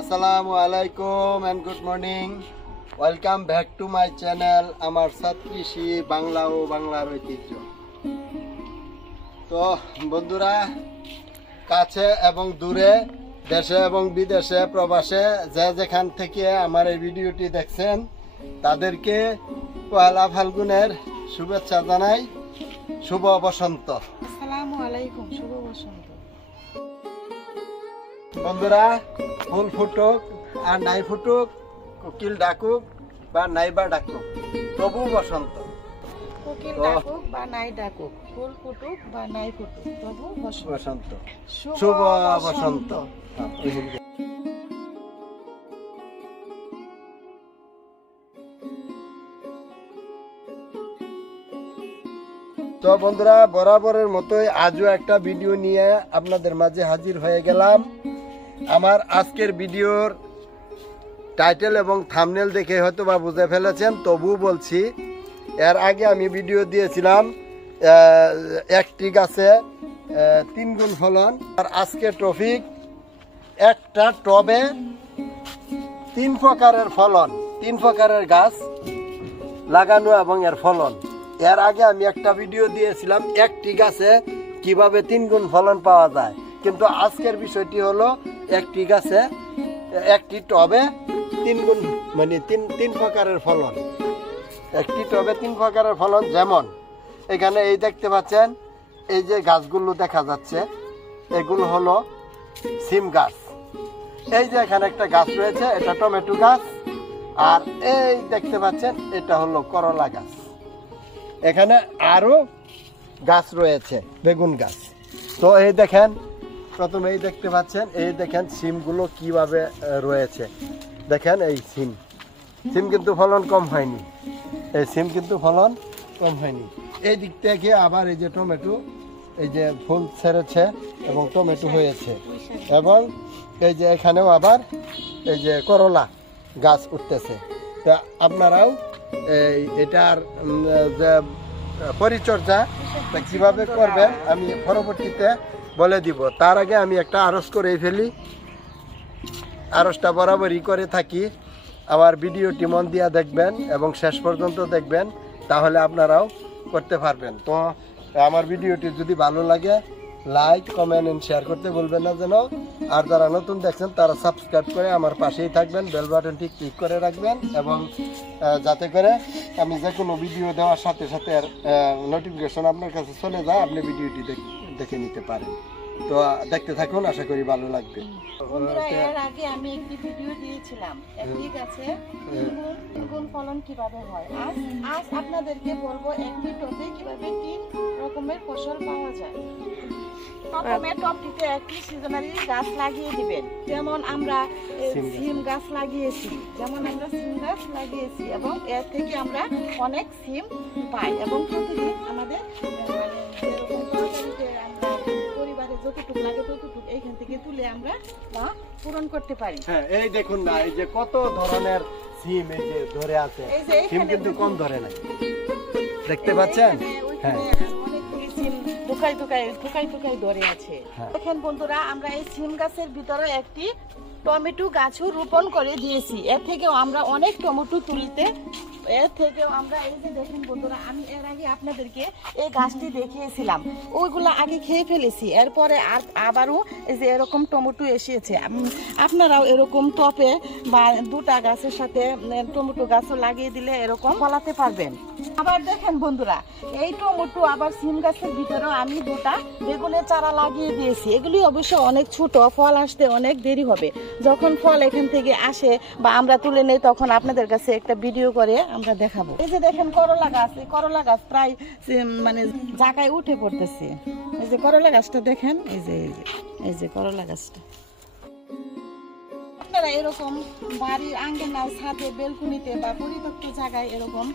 আসসালামু আলাইকুম and good morning. Welcome back to my channel আমার সাতকৃষি বাংলা ও বাংলার ঐতিহ্য। তো বন্ধুরা, কাছে এবং দূরে, দেশে এবং বিদেশে, প্রবাসে যে যেখান থেকে আমার এই ভিডিওটি দেখছেন তাদেরকে পহেলা ফাল্গুনের শুভেচ্ছা জানাই। শুভ বসন্ত। আসসালামু আলাইকুম, শুভ বসন্ত। বন্ধুরা, ফুল ফুটুক আর নাই ফুটুক, কোকিল ডাকুক বা নাইবা ডাকুক, তবু বসন্ত। কোকিল ডাকুক বা নাই ডাকুক, ফুল ফুটুক বা নাই ফুটুক, তবু বসন্ত। শুভ শুভ বসন্ত। বসন্ত। তো বন্ধুরা, বরাবরের মতোই আজও একটা ভিডিও নিয়ে আপনাদের মাঝে হাজির হয়ে গেলাম। আমার আজকের ভিডিওর টাইটেল এবং থাম্বনেল দেখে হয়তো বা বুঝে ফেলেছেন, তবু বলছি। এর আগে আমি ভিডিও দিয়েছিলাম একটি গাছে 3 গুণ ফলন। আর আজকে টপিক একটা টবে 3 প্রকারের ফলন, 3 প্রকারের গাছ লাগানো এবং এর ফলন। এর আগে আমি একটা ভিডিও দিয়েছিলাম একটি গাছে কিভাবে 3 গুণ ফলন পাওয়া যায়, কিন্তু আজকের বিষয়টি হলো একটি গাছে একটি টবে 3 গুণ, মানে তিন প্রকারের ফলন। একটি টবে 3 প্রকারের ফলন। যেমন এখানে এই দেখতে পাচ্ছেন, এই যে গাছগুলো দেখা যাচ্ছে এগুলো হলো সিম গাছ। এই যে এখানে একটা গাছ রয়েছে, এটা টমেটো গাছ। আর এই দেখতে পাচ্ছেন, এটা হলো করলা গাছ। এখানে আরো গাছ রয়েছে, বেগুন গাছ। তো এই দেখেন, প্রথমে এই দেখতে পাচ্ছেন, এই দেখেন সিমগুলো কিভাবে রয়েছে। দেখেন এই সিম কিন্তু ফলন কম হয়নি, এই সিম কিন্তু ফলন কম হয়নি। এই দিক থেকে আবার এই যে টমেটো, এই যে ফুল ছেড়েছে এবং টমেটো হয়েছে, এবং এই যে এখানেও আবার এই যে করলা গাছ উঠতেছে। তা আপনারাও এটার যে পরিচর্যা কিভাবে করবেন আমি পরবর্তীতে বলে দিব। তার আগে আমি একটা আরজ করে ফেলি। আরজটা বরাবরই করে থাকি। আমার ভিডিওটি মন দিয়া দেখবেন এবং শেষ পর্যন্ত দেখবেন, তাহলে আপনারাও করতে পারবেন। তো আমার ভিডিওটি যদি ভালো লাগে, লাইক, কমেন্ট এন্ড শেয়ার করতে বলবেন না যেন। আর যারা নতুন দেখছেন তারা সাবস্ক্রাইব করে আমার পাশেই থাকবেন, বেল বাটনটি ক্লিক করে রাখবেন, এবং যাতে করে আমি যে কোনো ভিডিও দেওয়ার সাথে সাথে নোটিফিকেশন আপনার কাছে চলে যায়, আপনি ভিডিওটি দেখে নিতে পারেন। তো দেখতে থাকুন, আশা করি ভালো লাগবে। বন্ধুরা, এর আগে আমি একটি ভিডিও দিয়েছিলাম একটি গাছে 3 গুণ ফলন কিভাবে হয়। আজ আপনাদেরকে বলবো একটি টবে কিভাবে 3 রকমের ফসল পাওয়া যায়। প্রথমে টবটিতে একটি সিজনারি গাছ লাগিয়ে দিবেন। যেমন আমরা সিম গাছ লাগিয়েছি, এবং এর থেকে আমরা অনেক সিম পাই, এবং প্রতিদিন আমাদের যেরকম তরকারিতে আমরা পরিবারে যতটুকু লাগে ততটুকু এইখান থেকে তুলে আমরা পূরণ করতে পারি। হ্যাঁ, এই দেখুন না, এই যে কত ধরনের সিম এই যে ধরে আছে। সিম কিন্তু কম ধরে নাই, দেখতে পাচ্ছেন? হ্যাঁ, টুকাই ধরে আছে। দেখেন বন্ধুরা, আমরা এই সিম গাছের ভিতরে একটি টমেটো গাছও রোপণ করে দিয়েছি। এর থেকেও আমরা অনেক টমেটো তুলতে, এর থেকেও আমরা এই যে দেখুন বন্ধুরা, আমি এর আগে আপনাদেরকে এই গাছটি দেখিয়েছিলাম, ওইগুলো আগে খেয়ে ফেলেছি। এরপরে আবারও এই যে এরকম টমেটো এসেছে। আপনারাও এরকম টপে বা 2টা গাছের সাথে টমেটো গাছও লাগিয়ে দিলে এরকম ফলাতে পারবেন। আবার দেখেন বন্ধুরা, এই টমেটো আবার সিম গাছের ভিতরেও আমি 2টা বেগুনের চারা লাগিয়ে দিয়েছি। এগুলি অবশ্য অনেক ছোট, ফল আসতে অনেক দেরি হবে। যখন ফল এখান থেকে আসে বা আমরা তুলে নেই, তখন আপনাদের কাছে একটা ভিডিও করে আমরা দেখাবো। এই যে দেখেন করলা গাছ, এই করলা গাছ প্রায় মানে জায়গায় উঠে পড়তেছে। এই যে করলা গাছটা দেখেন, এই যে করলা গাছটা। আপনারা এরকম বাড়ির আঙ্গিনার ছাদে, বেলকুনিতে বা পরিত্যক্ত জায়গায় এরকম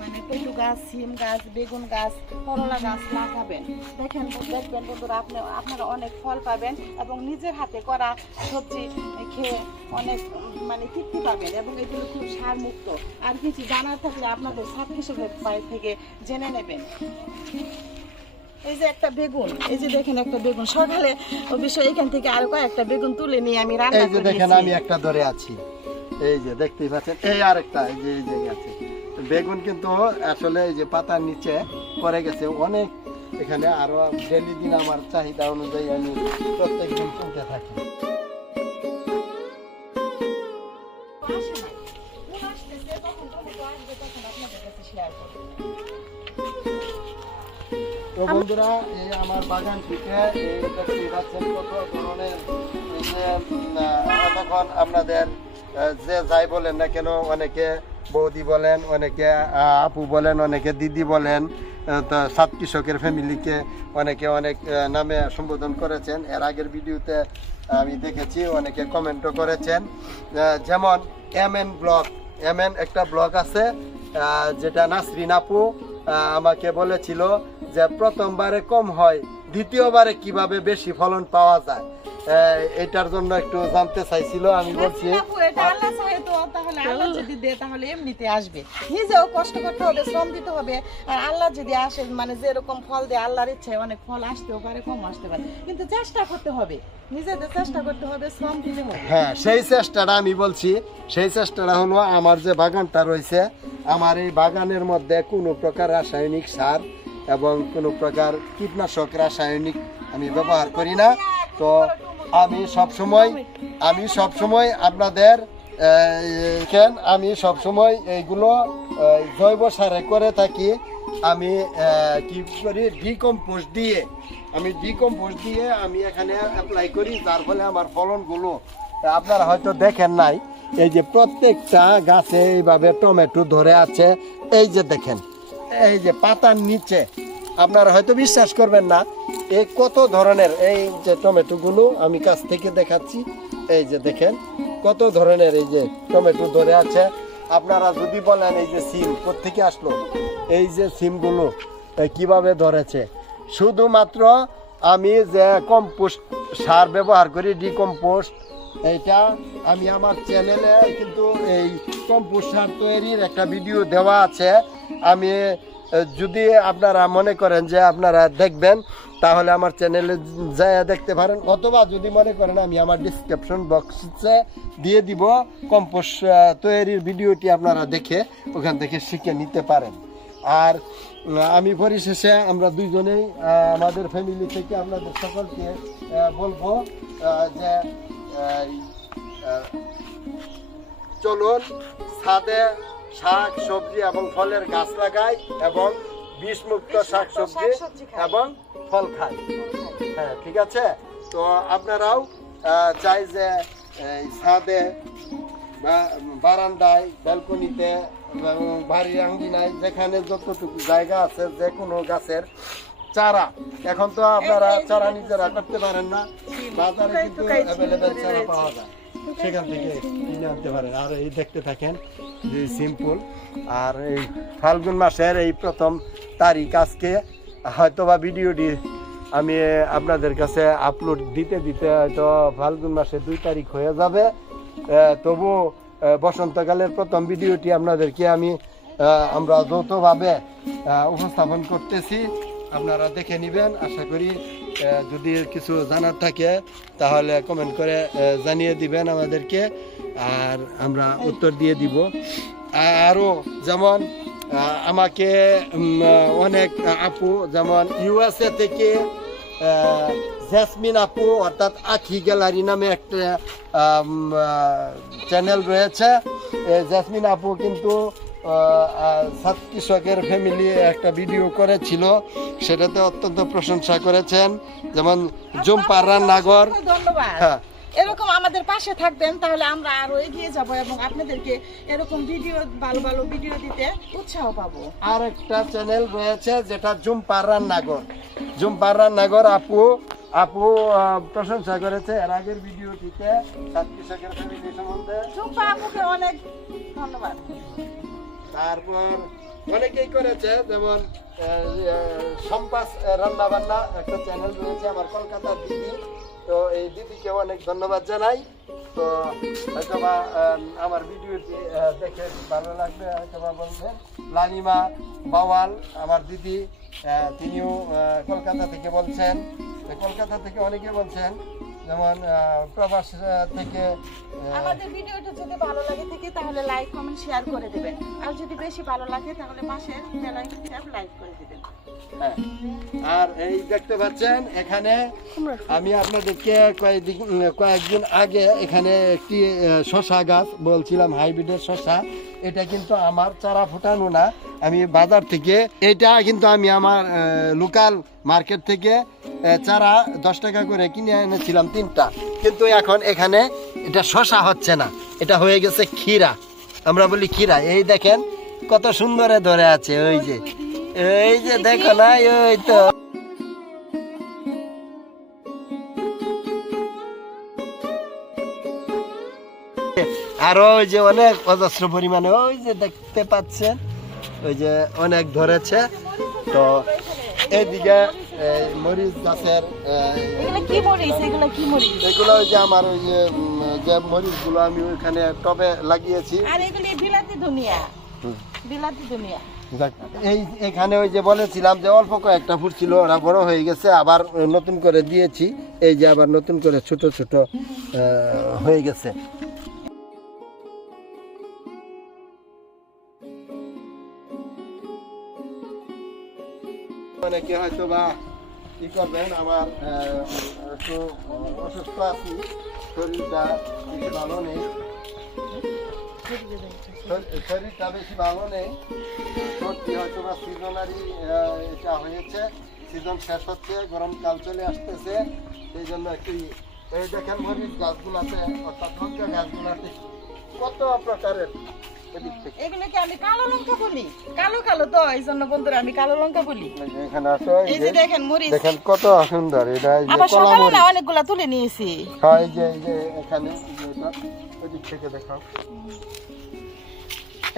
মানে টমেটো গাছ, সিম গাছ, বেগুন গাছ, করলা গাছ লাগাবেন। দেখবেন বন্ধুরা, আপনারা অনেক ফল পাবেন এবং নিজের হাতে করা সবজি খেয়ে অনেক মানে তৃপ্তি পাবেন, এবং এগুলো খুব সার মুক্ত। আর কিছু জানার থাকলে আপনাদের সাথে থেকে জেনে নেবেন। এই যে একটা বেগুন, এই যে দেখেন একটা বেগুন সকালে অবশ্য এখান থেকে আরো কয়েকটা বেগুন তুলে নিয়ে আমি রান্না এই যে করেছি। দেখেন আমি একটা ধরে আছি, এই যে দেখতেই পাচ্ছেন, এই আরেকটা এই যে আছে বেগুন, কিন্তু আসলে এই যে পাতার নিচে পড়ে গেছে অনেক। এখানে আরো ডেলি দিন আমার চাহিদা অনুযায়ী আমি প্রত্যেকদিন কিনতে থাকি। আসে নাই। কোন আসতেছে, তখন টমেটো আসবে, তখন আপনাদের কাছে শেয়ার করব। তো বন্ধুরা, এই আমার বাগান থেকে এই দেখতেই পাচ্ছেন কত ধরনের এই যে তখন আপনাদের যে যাই বলেন না কেন, অনেকে বৌদি বলেন, অনেকে আপু বলেন, অনেকে দিদি বলেন, তো সাত কৃষকের ফ্যামিলিকে অনেকে অনেক নামে সম্বোধন করেছেন। এর আগের ভিডিওতে আমি দেখেছি অনেকে কমেন্টও করেছেন, যেমন MN ব্লগ, MN একটা ব্লগ আছে, যেটা নাসরিন আপু আমাকে বলেছিল যে প্রথমবারে কম হয়, দ্বিতীয়বারে কিভাবে বেশি ফলন পাওয়া যায়। এটার জন্য একটু জানতে চাইছিল। আমি বলছি আপু, এটা আল্লাহ চাহে তো, তাহলে আল্লাহ যদি দেয় তাহলে এমনিতে আসবে। নিজেও কষ্ট করতে হবে, শ্রম দিতে হবে। আর আল্লাহ যদি আসে, মানে যেরকম ফল দেয় আল্লাহর ইচ্ছায় অনেক ফল আসতেও পারে, কম আসতে পারে, কিন্তু চেষ্টা করতে হবে, নিজেদের চেষ্টা করতে হবে, শ্রম দিতে হবে। হ্যাঁ, সেই চেষ্টাটা আমি বলছি। সেই চেষ্টাটা হলো আমার যে বাগানটা রয়েছে, আমার এই বাগানের মধ্যে কোনো প্রকার রাসায়নিক সার এবং কোনো প্রকার কীটনাশক রাসায়নিক আমি ব্যবহার করি না। তো আমি সবসময় আপনাদের আমি সবসময় এইগুলো জৈব সারে করে থাকি। আমি কি করি, ডিকম্পোস্ট দিয়ে আমি এখানে অ্যাপ্লাই করি, যার ফলে আমার ফলনগুলো আপনারা হয়তো দেখেন নাই। এই যে প্রত্যেকটা গাছে এইভাবে টমেটো ধরে আছে, এই যে দেখেন, এই যে পাতার নিচে, আপনারা হয়তো বিশ্বাস করবেন না এই কত ধরনের এই যে টমেটোগুলো আমি কাছ থেকে দেখাচ্ছি। এই যে দেখেন কত ধরনের এই যে টমেটো ধরে আছে। আপনারা যদি বলেন এই যে সিম কোত্থেকে আসলো, এই যে সিমগুলো কিভাবে ধরেছে, শুধুমাত্র আমি যে কম্পোস্ট সার ব্যবহার করি, ডিকম্পোস্ট, এইটা আমি আমার চ্যানেলে কিন্তু এই কম্পোস্ট সার তৈরির একটা ভিডিও দেওয়া আছে। আমি যদি আপনারা মনে করেন যে আপনারা দেখবেন, তাহলে আমার চ্যানেলে যায় দেখতে পারেন, অথবা যদি মনে করেন আমি আমার ডিসক্রিপশন বক্সে দিয়ে দিব কম্পোস্ট তৈরির ভিডিওটি, আপনারা দেখে ওখান থেকে শিখে নিতে পারেন। আর আমি পরিশেষে আমরা দুইজনেই আমাদের ফ্যামিলি থেকে আপনাদের সকলকে বলবো যে চলুন ছাদে শাক সবজি এবং ফলের গাছ লাগাই এবং বিষমুক্ত শাক সবজি এবং ফল খাই। হ্যাঁ, ঠিক আছে। তো আপনারাও চাই যে এই ছাদে বা বারান্দায়, ব্যালকনিতে, বাড়ির আঙ্গিনায়, যেখানে যতটুকু জায়গা আছে, যে কোনো গাছের চারা, এখন তো আপনারা চারা নিজেরা করতে পারেন না, বাজারে কিন্তু অ্যাভেলেবেল চারা পাওয়া যায়, সেখান থেকে কিনে আনতে পারেন। আর এই দেখতে থাকেন যে সিম্পল। আর এই ফাল্গুন মাসের এই প্রথম তারিখ আজকে, হয়তোবা ভিডিওটি আমি আপনাদের কাছে আপলোড দিতে হয়তো ফাল্গুন মাসে 2 তারিখ হয়ে যাবে। তবু বসন্তকালের প্রথম ভিডিওটি আপনাদেরকে আমরা যৌথভাবে উপস্থাপন করতেছি, আপনারা দেখে নেবেন। আশা করি যদি কিছু জানার থাকে তাহলে কমেন্ট করে জানিয়ে দিবেন আমাদেরকে, আর আমরা উত্তর দিয়ে দিব। আরও যেমন আমাকে অনেক আপু, যেমন USA থেকে জেসমিন আপু, অর্থাৎ আখি গ্যালারি নামে একটা চ্যানেল রয়েছে। জেসমিন আপু কিন্তু সাত কৃষকের ফ্যামিলি একটা ভিডিও করেছিল, সেটাতে অত্যন্ত প্রশংসা করেছেন। যেমন জুম্পার রান্নাঘর, ধন্যবাদ। হ্যাঁ, এরকম আমাদের পাশে থাকবেন, তাহলে আমরা আরো এগিয়ে যাব এবং আপনাদেরকে এরকম ভিডিও, ভালো ভালো ভিডিও দিতে উৎসাহ পাবো। আর একটা চ্যানেল রয়েছে যেটা জুম্পার রান্নাঘর আপু প্রশংসা করেছে এর আগের ভিডিওটিতে সাত কৃষকের ফ্যামিলি সম্বন্ধে। জুম্পা আপুকে অনেক ধন্যবাদ। তারপর অনেকেই করেছে, যেমন সম্পাস রান্না বান্না একটা চ্যানেল রয়েছে আমার কলকাতার দিদি, তো এই দিদিকে অনেক ধন্যবাদ জানাই। তো হয়তোবা আমার ভিডিওটি দেখে ভালো লাগবে, হয়তোবা বলবেন। লালিমা বাওয়াল আমার দিদি, তিনিও কলকাতা থেকে বলছেন। কলকাতা থেকে অনেকে বলছেন, যেমন প্রবাস থেকে। আমাদের ভিডিওটা যদি ভালো লাগে থাকে তাহলে লাইক কমেন্ট শেয়ার করে দিবেন, আর যদি বেশি ভালো লাগে তাহলে পাশের বেল আইকনটা লাইক করে দিবেন। হ্যাঁ, আর এই দেখতে পাচ্ছেন এখানে আমি আপনাদেরকে কয়েকদিন আগে এখানে একটি শসা গাছ বলছিলাম, হাইব্রিডের শসা। এটা কিন্তু আমার চারা ফোটানো না, আমি বাজার থেকে, এটা কিন্তু আমি আমার লোকাল মার্কেট থেকে চারা 10 টাকা করে কিনে এনেছিলাম 3টা। কিন্তু এখন এখানে এটা শসা হচ্ছে না, এটা হয়ে গেছে ক্ষীরা, আমরা বলি ক্ষীরা। এই দেখেন কত সুন্দরে ধরে আছে, এই যে দেখো না, ওই তো। আরো ওই যে অনেক অজস্র পরিমাণে ওই যে দেখতে পাচ্ছেন, ওই যে অনেক ধরেছে। তো এইদিকে মরিচ গাছের এগুলো কি মরিচ? এগুলো কি মরিচ? এগুলো ওই যে আমার ওই যে মরিচগুলো আমি ওইখানে টবে লাগিয়েছি। আর এগুলো বিলাতি ধনিয়া, বিলাতি ধনিয়া। এখানে ওই যে বলেছিলাম যে অল্প কয়েকটা ফুল ছিল, ওরা বড় হয়ে গেছে, আবার নতুন করে দিয়েছি। এই যে আবার নতুন করে ছোট ছোট হয়ে গেছে। অনেকে হয়তো বা কি করবেন, আমার একটু অসুস্থ আছি, শরীরটা বেশি ভালো নেই, শরীরটা বেশি ভালো নেই। সর্দি হয়তো বা সিজনারি এটা হয়েছে, সিজন শেষ হচ্ছে, গরমকাল চলে আসতেছে, সেই জন্য একটু। এই দেখেন মরিচ গাছগুলাতে, অর্থাৎ লঙ্কা গাছগুলাতে কত প্রকারের। এগুলোকে আমি কালো লঙ্কা বলি, কালো কালো তো, এই জন্য বন্ধুরা আমি কালো লঙ্কা বলি। এখানে আছে, এই যে দেখেন মরিচ, দেখেন কত সুন্দর। এটা আবার সকালে না অনেকগুলা তুলে নিয়েছি। হ্যাঁ, এই যে এখানে ওই দিক থেকে দেখাও।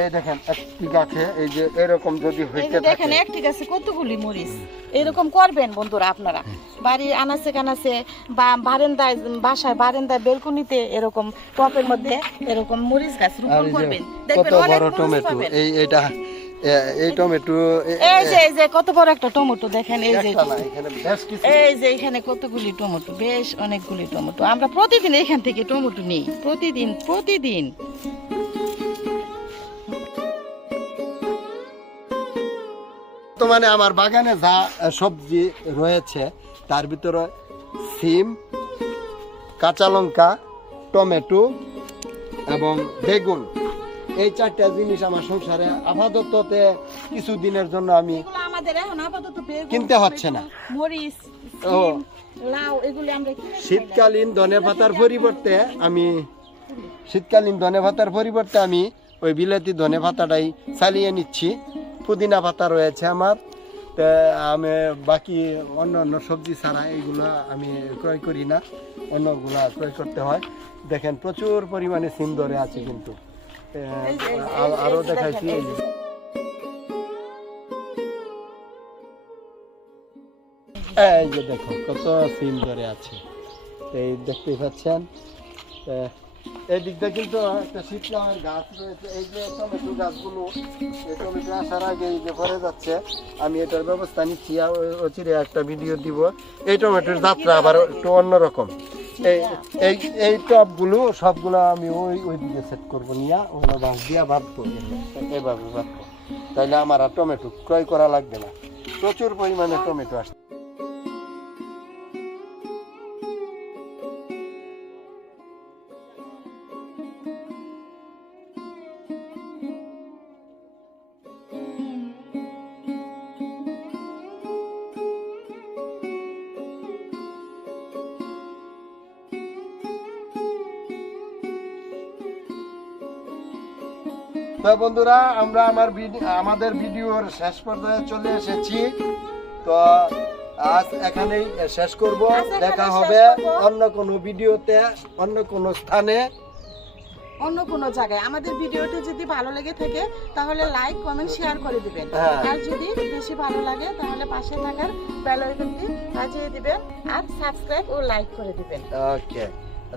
এই দেখেন একটি গাছে এই যে এরকম যদি হইতে থাকে, দেখেন একটি গাছে কতগুলি মরিচ। এরকম করবেন বন্ধুরা আপনারা, বাড়ির আনাচে কানাচে বা বারান্দায়, বাসায় বারান্দায়, বেলকনিতে, এরকম টপের মধ্যে এরকম মরিচ গাছ রোপণ করবেন, দেখবেন অনেক মরিচ পাবেন। এইটা এই টমেটো, এই যে কত বড় একটা টমেটো দেখেন, এই যে এখানে বেশ কিছু, এই যে এখানে কতগুলি টমেটো, বেশ অনেকগুলি টমেটো। আমরা প্রতিদিন এখান থেকে টমেটো নিই, প্রতিদিন। বর্তমানে আমার বাগানে যা সবজি রয়েছে তার ভিতরে সিম, কাঁচা লঙ্কা, টমেটো এবং বেগুন, এই 4টা জিনিস আমার সংসারে আপাতততে কিছু দিনের জন্য আমি আমাদের এখন আপাতত কিনতে হচ্ছে না। মরিচ, লাউ, এগুলো আমরা শীতকালীন ধনেপাতার পরিবর্তে আমি ওই বিলাতি ধনেপাতাটাই চালিয়ে নিচ্ছি। পুদিনা পাতা রয়েছে আমার, আমি বাকি অন্য সবজি ছাড়া এইগুলো আমি ক্রয় করি না, অন্যগুলা ক্রয় করতে হয়। দেখেন প্রচুর পরিমাণে সিম ধরে আছে, কিন্তু আরো দেখাইছি। এই যে দেখো কত সিম ধরে আছে, এই দেখতেই পাচ্ছেন। এই দিকটা কিন্তু একটা শীতকালের গাছ রয়েছে। এই যে টমেটো গাছগুলো, এই টমেটো আসার আগে এই যে ভরে যাচ্ছে, আমি এটার ব্যবস্থা নিচ্ছি, অচিরে একটা ভিডিও দিব। এই টমেটোর যাত্রা আবার একটু অন্যরকম। এই টবগুলো সবগুলো আমি ওই দিকে সেট করবো, নিয়ে ওগুলো বাঁশ দিয়া বাঁধবো, এভাবে বাঁধবো, তাইলে আমার আর টমেটো ক্রয় করা লাগবে না। প্রচুর পরিমাণে টমেটো আসছে। তো বন্ধুরা, আমরা আমাদের ভিডিওর শেষ পর্যায়ে চলে এসেছি। তো আজ এখানেই শেষ করব। দেখা হবে অন্য কোনো ভিডিওতে, অন্য কোনো স্থানে, অন্য কোনো জায়গায়। আমাদের ভিডিওটি যদি ভালো লেগে থাকে তাহলে লাইক কমেন্ট শেয়ার করে দিবেন, আর যদি বেশি ভালো লাগে তাহলে পাশে থাকার বেল আইকনটি বাজিয়ে দিবেন, আর সাবস্ক্রাইব ও লাইক করে দিবেন। ওকে,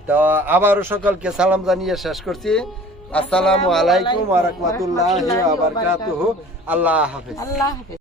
তো আবারও সকলকে সালাম জানিয়ে শেষ করছি। আসসালামু আলাইকুম ওয়া রাহমাতুল্লাহি ওয়া বারাকাতুহু। আল্লাহ হাফেজ।